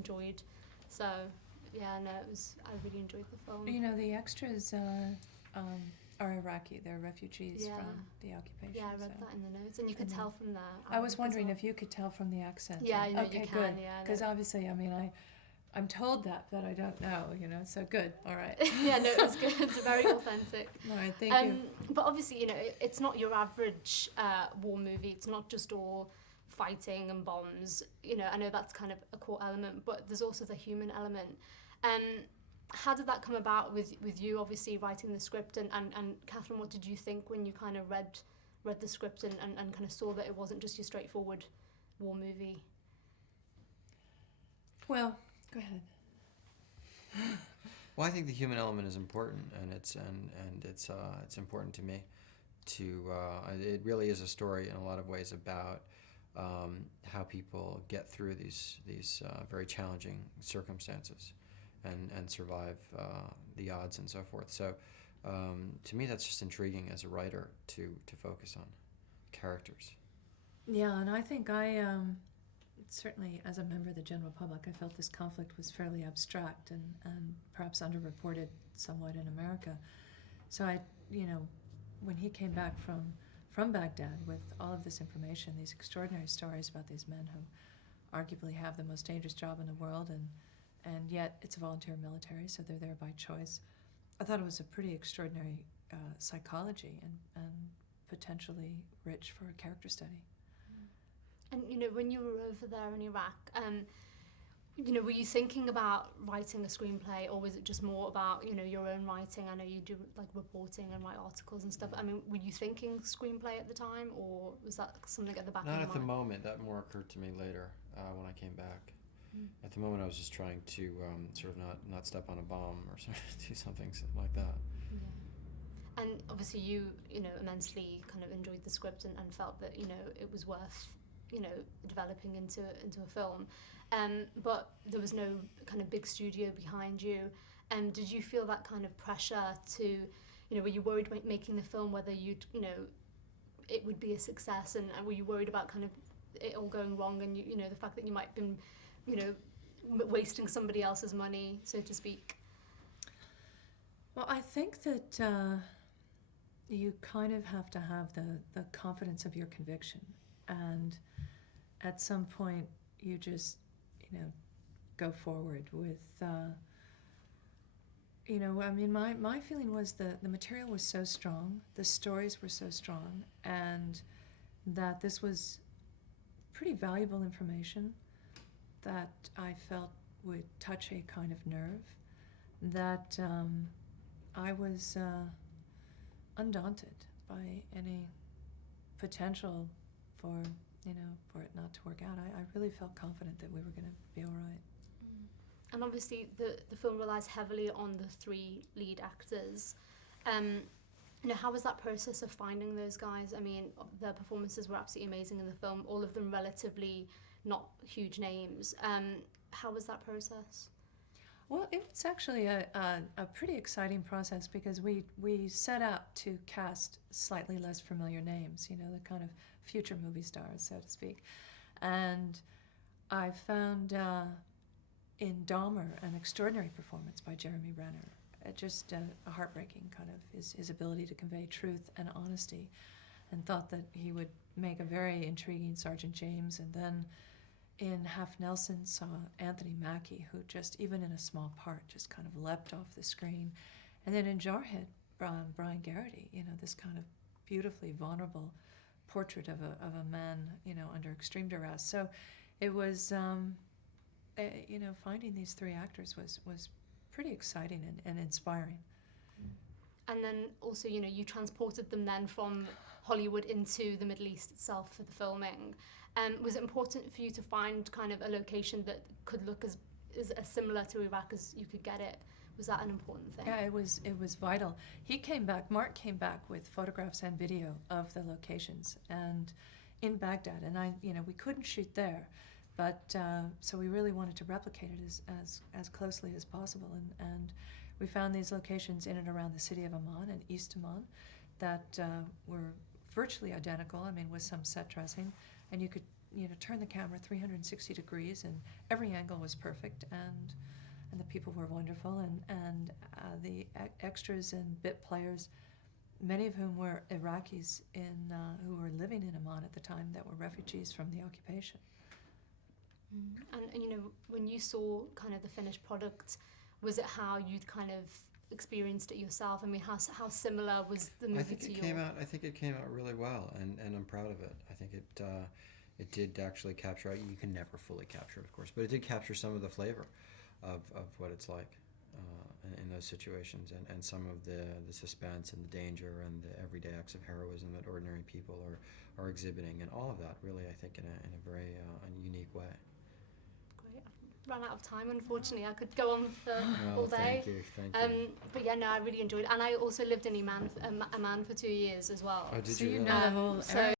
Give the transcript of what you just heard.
enjoyed. So yeah, no, I really enjoyed the film. You know, the extras are Iraqi. They're refugees from the occupation. Yeah, I read that in the notes, and you could tell from there. I was wondering if you could tell from the accent. Yeah, you know, okay, you can. Good. Yeah, because obviously, I mean, I'm told that, but I don't know. You know, so good. All right. Yeah, no, it was good. It's very authentic. All right, thank you. But obviously, you know, it's not your average war movie. It's not just all fighting and bombs. You know, I know that's kind of a core element, but there's also the human element. How did that come about with you, obviously, writing the script? And Kathryn, what did you think when you kind of read the script and kind of saw that it wasn't just your straightforward war movie? Well, go ahead. Well, I think the human element is important, and it's important to me. It really is a story in a lot of ways about how people get through these very challenging circumstances and survive the odds and so forth. So to me, that's just intriguing as a writer to focus on characters. Yeah, and I think certainly as a member of the general public, I felt this conflict was fairly abstract and perhaps underreported somewhat in America. So when he came back from Baghdad with all of this information, these extraordinary stories about these men who arguably have the most dangerous job in the world, and yet it's a volunteer military, so they're there by choice. I thought it was a pretty extraordinary psychology and potentially rich for a character study. And, you know, when you were over there in Iraq, you know, were you thinking about writing a screenplay, or was it just more about, you know, your own writing? I know you do, like, reporting and write articles and stuff. I mean, were you thinking screenplay at the time, or was that something at the back of your mind? Not at the moment. That more occurred to me later when I came back. At the moment, I was just trying to sort of not step on a bomb or do something like that. Yeah. And obviously you know, immensely kind of enjoyed the script and felt that, you know, it was worth, you know, developing into a film. But there was no kind of big studio behind you. Did you feel that kind of pressure to, you know, were you worried about making the film whether you'd, you know, it would be a success, and were you worried about kind of it all going wrong, and you know, the fact that you might have been, you know, wasting somebody else's money, so to speak? Well, I think that you kind of have to have the confidence of your conviction, and at some point you just, you know, go forward with, you know, I mean, my feeling was the material was so strong, the stories were so strong, and that this was pretty valuable information that I felt would touch a kind of nerve, that I was undaunted by any potential for, you know, for it not to work out. I really felt confident that we were going to be all right. And obviously the film relies heavily on the three lead actors. You know, how was that process of finding those guys? I mean, their performances were absolutely amazing in the film, all of them relatively not huge names. How was that process? Well, it was actually a pretty exciting process, because we set out to cast slightly less familiar names, you know, the kind of future movie stars, so to speak. And I found in Dahmer an extraordinary performance by Jeremy Renner. Just a heartbreaking kind of his ability to convey truth and honesty, and thought that he would make a very intriguing Sergeant James. And then in Half Nelson saw Anthony Mackie, who just, even in a small part, just kind of leapt off the screen. And then in Jarhead, Brian Garrity, you know, this kind of beautifully vulnerable portrait of a man, you know, under extreme duress. So it was, you know, finding these three actors was pretty exciting and inspiring. And then also, you know, you transported them then from Hollywood into the Middle East itself for the filming. Was it important for you to find kind of a location that could look as similar to Iraq as you could get it? Was that an important thing? Yeah, it was vital. Mark came back with photographs and video of the locations and in Baghdad, and we couldn't shoot there, but so we really wanted to replicate it as closely as possible, and we found these locations in and around the city of Amman and East Amman that were virtually identical, I mean, with some set dressing, and you could turn the camera 360 degrees, and every angle was perfect, and the people were wonderful, and the extras and bit players, many of whom were Iraqis who were living in Amman at the time, that were refugees from the occupation. And when you saw kind of the finished product, was it how you'd kind of experienced it yourself? I mean, how similar was the movie to you? I think it came out really well, and I'm proud of it. I think it did actually capture. You can never fully capture it, of course, but it did capture some of the flavor of what it's like in those situations, and some of the suspense and the danger and the everyday acts of heroism that ordinary people are exhibiting, and all of that really, I think, in a very unique way. Great. I've run out of time, unfortunately. I could go on for all day. Thank you. But yeah, no, I really enjoyed it, and I also lived in Amman for 2 years as well. Oh, did So you? you Really? know the whole So area.